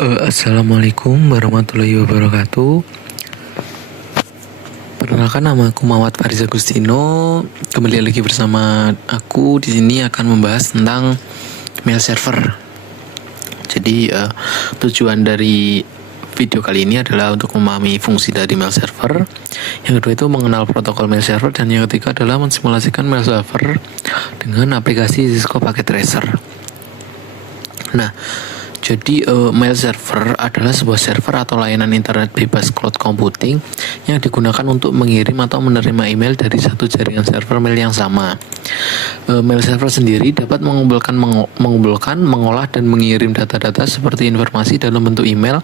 Assalamualaikum warahmatullahi wabarakatuh. Perkenalkan, nama aku Muhammad Faris Agustino. Kembali lagi bersama aku di sini akan membahas tentang mail server. Jadi tujuan dari video kali ini adalah untuk memahami fungsi dari mail server. Yang kedua itu mengenal protokol mail server, dan yang ketiga adalah mensimulasikan mail server dengan aplikasi Cisco Packet Tracer. Nah, jadi mail server adalah sebuah server atau layanan internet bebas cloud computing yang digunakan untuk mengirim atau menerima email dari satu jaringan server mail yang sama. Mail server sendiri dapat mengumpulkan, mengolah dan mengirim data-data seperti informasi dalam bentuk email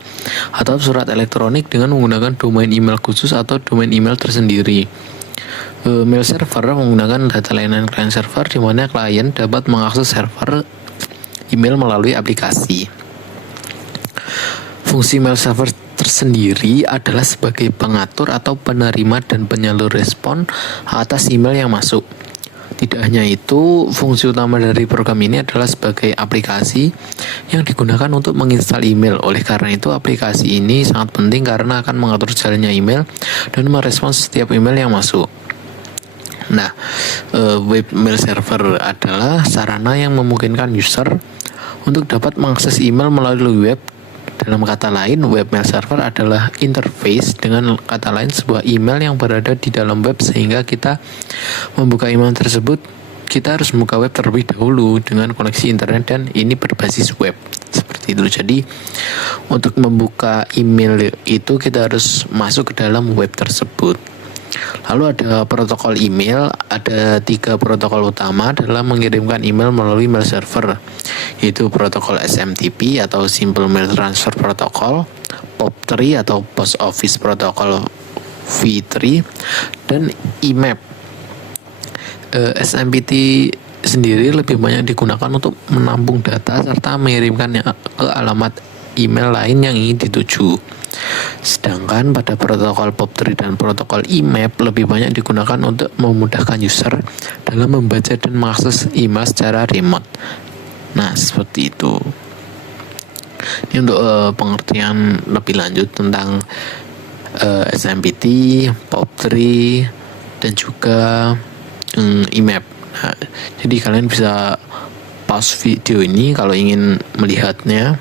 atau surat elektronik dengan menggunakan domain email khusus atau domain email tersendiri. Mail server menggunakan data layanan client server, di mana klien dapat mengakses server email melalui aplikasi. Fungsi mail server tersendiri adalah sebagai pengatur atau penerima dan penyalur respon atas email yang masuk. Tidak hanya itu, fungsi utama dari program ini adalah sebagai aplikasi yang digunakan untuk menginstal email. Oleh karena itu, aplikasi ini sangat penting karena akan mengatur jalannya email dan merespons setiap email yang masuk. Nah, web mail server adalah sarana yang memungkinkan user untuk dapat mengakses email melalui web. Dalam kata lain, web mail server adalah interface, dengan kata lain sebuah email yang berada di dalam web, sehingga kita membuka email tersebut, kita harus membuka web terlebih dahulu dengan koneksi internet, dan ini berbasis web. Seperti itu. Jadi, untuk membuka email itu kita harus masuk ke dalam web tersebut. Lalu ada protokol email, ada 3 protokol utama dalam mengirimkan email melalui mail server, yaitu protokol SMTP atau Simple Mail Transfer Protocol, POP3 atau Post Office Protocol V3, dan IMAP. SMTP sendiri lebih banyak digunakan untuk menampung data serta mengirimkannya ke alamat email lain yang ingin dituju. Sedangkan pada protokol POP3 dan protokol IMAP lebih banyak digunakan untuk memudahkan user dalam membaca dan mengakses email secara remote. Nah, seperti itu. Ini untuk pengertian lebih lanjut tentang SMPT, POP3, dan juga IMAP. Nah, jadi kalian bisa pause video ini kalau ingin melihatnya.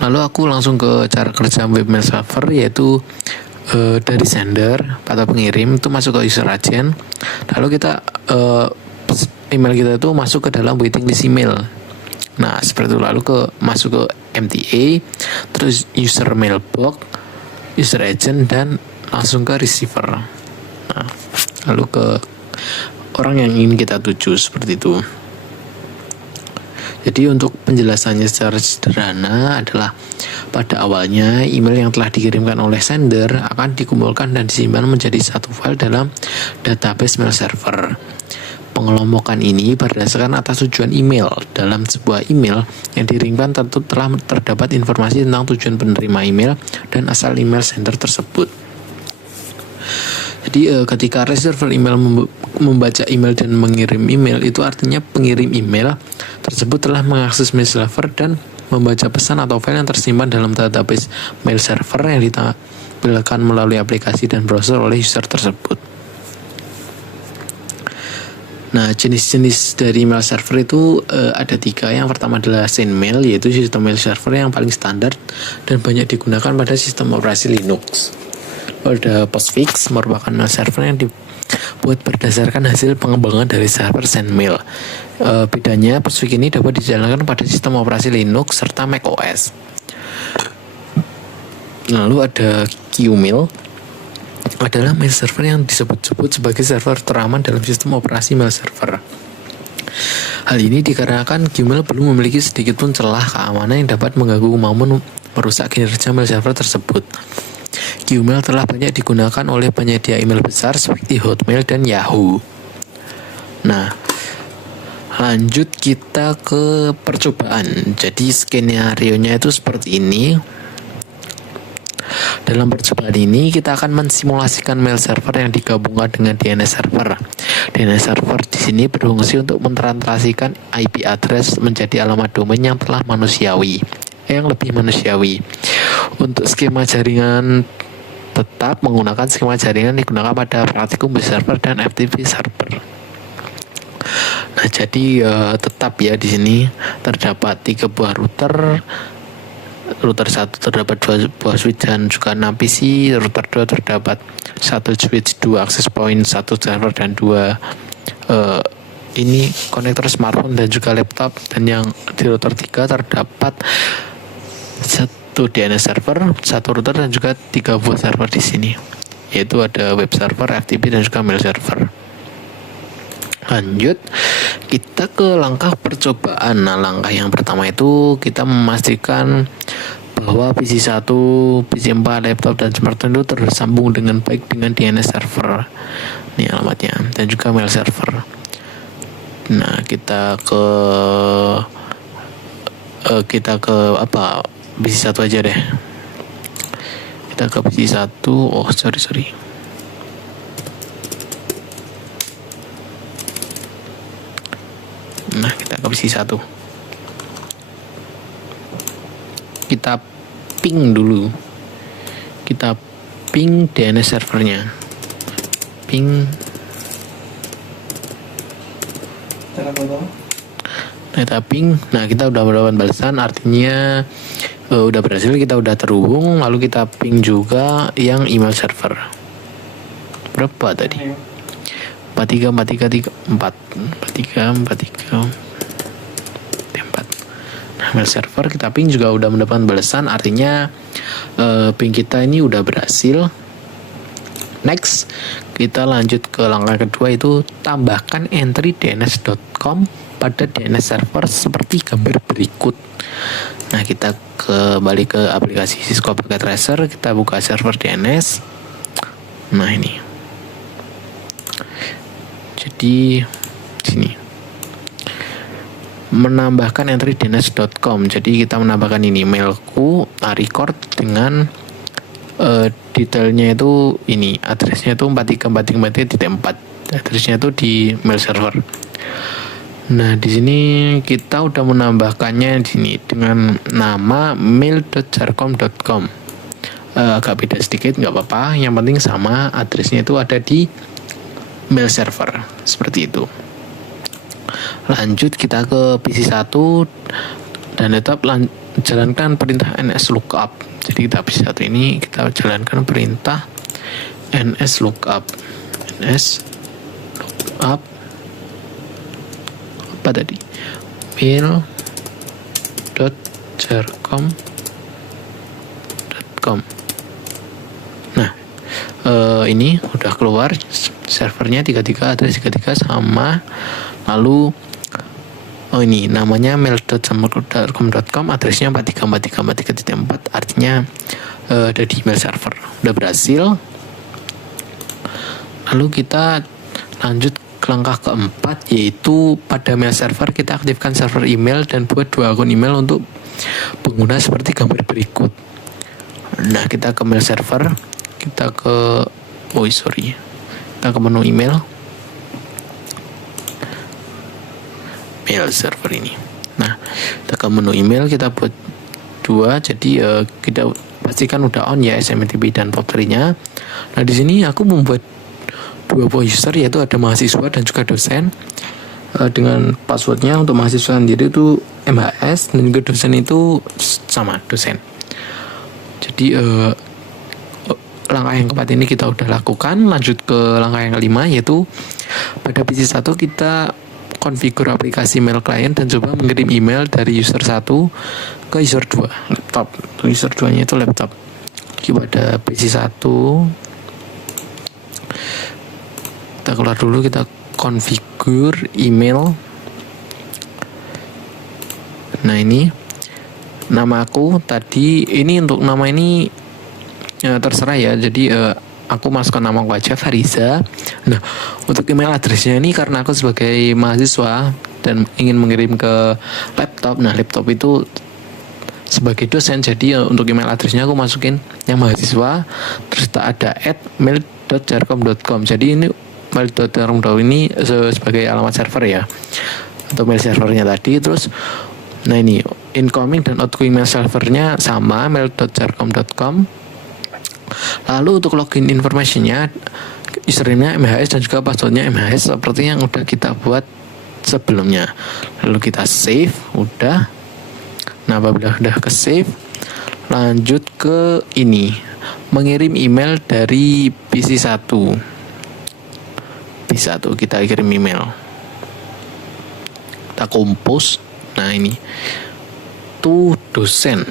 Lalu aku langsung ke cara kerja web mail server, yaitu dari sender atau pengirim itu masuk ke user agent. Lalu kita email kita itu masuk ke dalam waiting list email. Nah, seperti itu. Lalu masuk ke MTA, terus user mailbox, user agent, dan langsung ke receiver. Nah, lalu ke orang yang ingin kita tuju, seperti itu. Jadi untuk penjelasannya secara sederhana adalah pada awalnya email yang telah dikirimkan oleh sender akan dikumpulkan dan disimpan menjadi satu file dalam database mail server. Pengelompokan ini berdasarkan atas tujuan email. Dalam sebuah email yang dikirimkan tentu telah terdapat informasi tentang tujuan penerima email dan asal email sender tersebut. Jadi ketika receiver email membaca email dan mengirim email, itu artinya pengirim email tersebut telah mengakses mail server dan membaca pesan atau file yang tersimpan dalam database mail server yang ditampilkan melalui aplikasi dan browser oleh user tersebut. Nah, jenis-jenis dari mail server itu ada 3. Yang pertama adalah SendMail, yaitu sistem mail server yang paling standar dan banyak digunakan pada sistem operasi Linux. Ada Postfix, merupakan mail server yang dibuat berdasarkan hasil pengembangan dari server SendMail. Bedanya, Postfix ini dapat dijalankan pada sistem operasi Linux serta macOS. Lalu ada Qmail, adalah mail server yang disebut-sebut sebagai server teraman dalam sistem operasi mail server. Hal ini dikarenakan Qmail belum memiliki sedikitpun celah keamanan yang dapat mengganggu maupun merusak kinerja mail server tersebut. Qmail telah banyak digunakan oleh penyedia email besar seperti Hotmail dan Yahoo. Nah, lanjut kita ke percobaan. Jadi skenario-nya itu seperti ini. Dalam percobaan ini kita akan mensimulasikan mail server yang digabungkan dengan DNS server. DNS server di sini berfungsi untuk mentranslasikan IP address menjadi alamat domain yang telah yang lebih manusiawi. Untuk skema jaringan tetap menggunakan skema jaringan digunakan pada praktikum base server dan FTP server. Nah, jadi tetap ya di sini terdapat 3 buah router. Router 1 terdapat 2 buah switch dan juga 6 PC. Router 2 terdapat 1 switch, 2 access point, 1 server dan 2 ini konektor smartphone dan juga laptop. Dan yang di router 3 terdapat 1 DNS server, 1 router dan juga 3 buah server di sini. Yaitu ada web server, FTP dan juga mail server. Lanjut, kita ke langkah percobaan. Nah, langkah yang pertama itu kita memastikan bahwa PC 1, PC 4, laptop dan smartphone itu tersambung dengan baik dengan DNS server. Ini alamatnya, dan juga mail server. Nah, kita ke apa? PC 1 aja deh. Kita ke PC 1. Oh, sorry. Nah, kita ke PC 1. Kita ping dulu. Kita ping DNS servernya. Ping. Kita ping. Nah, kita udah mendapatkan balasan, artinya udah berhasil, kita udah terhubung. Lalu kita ping juga yang email server. Berapa tadi? 4. Nah, mail server kita ping juga udah mendapatkan balasan, artinya ping kita ini udah berhasil. Next, kita lanjut ke langkah kedua, itu tambahkan entry dns.com pada DNS server seperti gambar berikut. Nah, kita kembali ke aplikasi Cisco Packet Tracer, kita buka server DNS. Nah, ini. Jadi sini menambahkan entry dns.com. Jadi kita menambahkan ini mailku, record dengan detailnya itu ini, addressnya itu 4343.4. Addressnya itu di mail server. Nah, di sini kita udah menambahkannya di sini dengan nama mail.jarcom.com. Agak beda sedikit, nggak apa-apa. Yang penting sama, addressnya itu ada di mail server, seperti itu. Lanjut, kita ke PC 1 dan tetap jalankan perintah nslookup. Jadi kita PC 1 ini kita jalankan perintah nslookup. Nslookup apa tadi? mail.jarcom.com. Nah, ini udah keluar servernya 33, address 33 sama. Lalu ini namanya mail.jarcom.com, addressnya 434343.4, artinya ada di mail server. Udah berhasil. Lalu kita lanjut ke langkah keempat, yaitu pada mail server kita aktifkan server email dan buat 2 akun email untuk pengguna seperti gambar berikut. Nah, kita ke mail server, kita ke kita ke menu email server ini. Nah, kita ke menu email, kita buat 2, jadi kita pastikan udah on ya SMTP dan POP3-nya. Nah, di sini aku membuat 2 buah user, yaitu ada mahasiswa dan juga dosen. Dengan passwordnya untuk mahasiswa sendiri itu MHS dan juga dosen itu sama dosen. Jadi langkah yang keempat ini kita udah lakukan. Lanjut ke langkah yang kelima, yaitu pada PC 1 kita konfigur aplikasi mail client dan coba mengirim email dari user 1 ke user 2 laptop. User 2 nya itu laptop. Jadi pada PC 1 kita keluar dulu, kita konfigur email. Nah, ini nama aku tadi, ini untuk nama ini terserah ya, jadi aku masukkan nama aku aja, Fariza. Nah, untuk email addressnya ini karena aku sebagai mahasiswa dan ingin mengirim ke laptop. Nah, laptop itu sebagai dosen, jadi untuk email addressnya aku masukin yang mahasiswa, terus tak ada @mail.jarcom.com. Jadi ini mail.term.com ini sebagai alamat server ya, atau mail servernya tadi. Terus nah ini incoming dan outgoing mail servernya sama, mail.tercom.com. Lalu untuk login informationnya, username-nya MHS dan juga passwordnya MHS seperti yang udah kita buat sebelumnya. Lalu kita save, udah. Nah, apabila udah ke save, lanjut ke ini, mengirim email dari PC1. PC1 kita kirim email. Kita compose. Nah, ini to dosen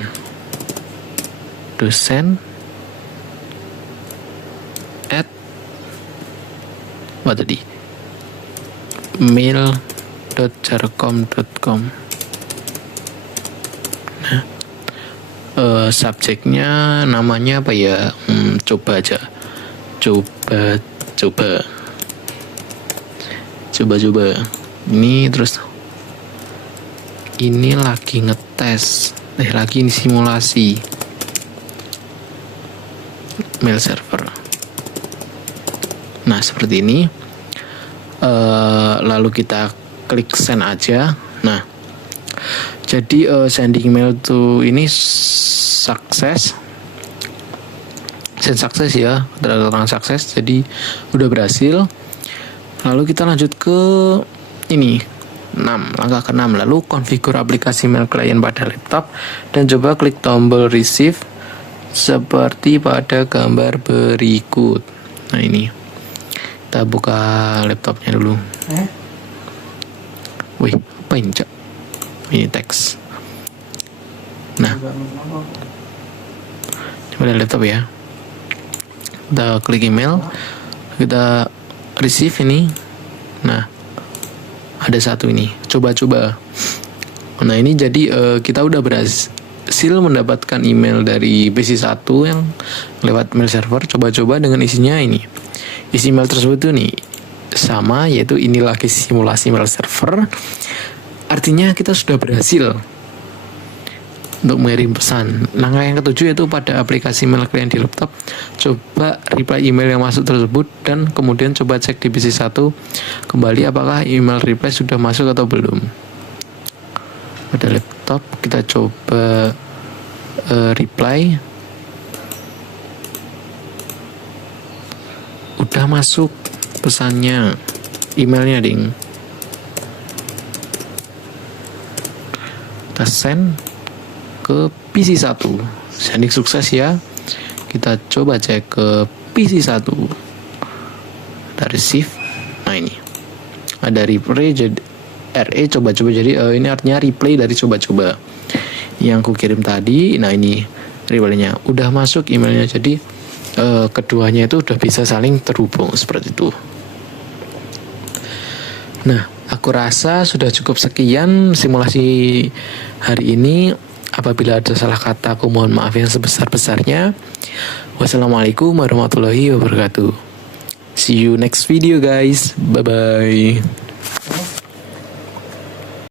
at apa tadi, mail.tercom.com. Nah, subjeknya namanya apa ya, coba aja, coba ini. Terus ini lagi ngetes, lagi ini simulasi mail server. Nah, seperti ini. Lalu kita klik send aja. Nah, jadi sending email to ini sukses, send sukses ya, terang sukses, jadi udah berhasil. Lalu kita lanjut ke ini 6, langkah ke-6. Lalu konfigur aplikasi mail client pada laptop dan coba klik tombol receive seperti pada gambar berikut. Nah, ini kita buka laptopnya dulu. Wih, apa ini, Cak? Ini teks. Nah, coba lihat laptop ya. Kita klik email, kita receive ini. Nah, ada satu ini, coba-coba. Nah, ini jadi kita udah berhasil mendapatkan email dari PC1 yang lewat mail server, coba-coba dengan isinya ini. Isi email tersebut tuh nih sama, yaitu ini lagi simulasi mail server. Artinya kita sudah berhasil untuk mengirim pesan. Langkah yang ke-7 yaitu pada aplikasi mail client di laptop, coba reply email yang masuk tersebut dan kemudian coba cek di PC1 kembali apakah email reply sudah masuk atau belum. Pada laptop kita coba reply, udah masuk pesannya, emailnya ding. Kita send ke PC1, sending sukses ya. Kita coba cek ke PC1, ada receive. Nah, ini ada replay, jadi RE coba-coba, jadi ini artinya replay dari coba-coba yang ku kirim tadi. Nah, ini replaynya udah masuk emailnya, jadi keduanya itu udah bisa saling terhubung seperti itu. Nah, aku rasa sudah cukup sekian simulasi hari ini. Apabila ada salah kata, aku mohon maaf yang sebesar-besarnya. Wassalamualaikum warahmatullahi wabarakatuh. See you next video guys. Bye bye.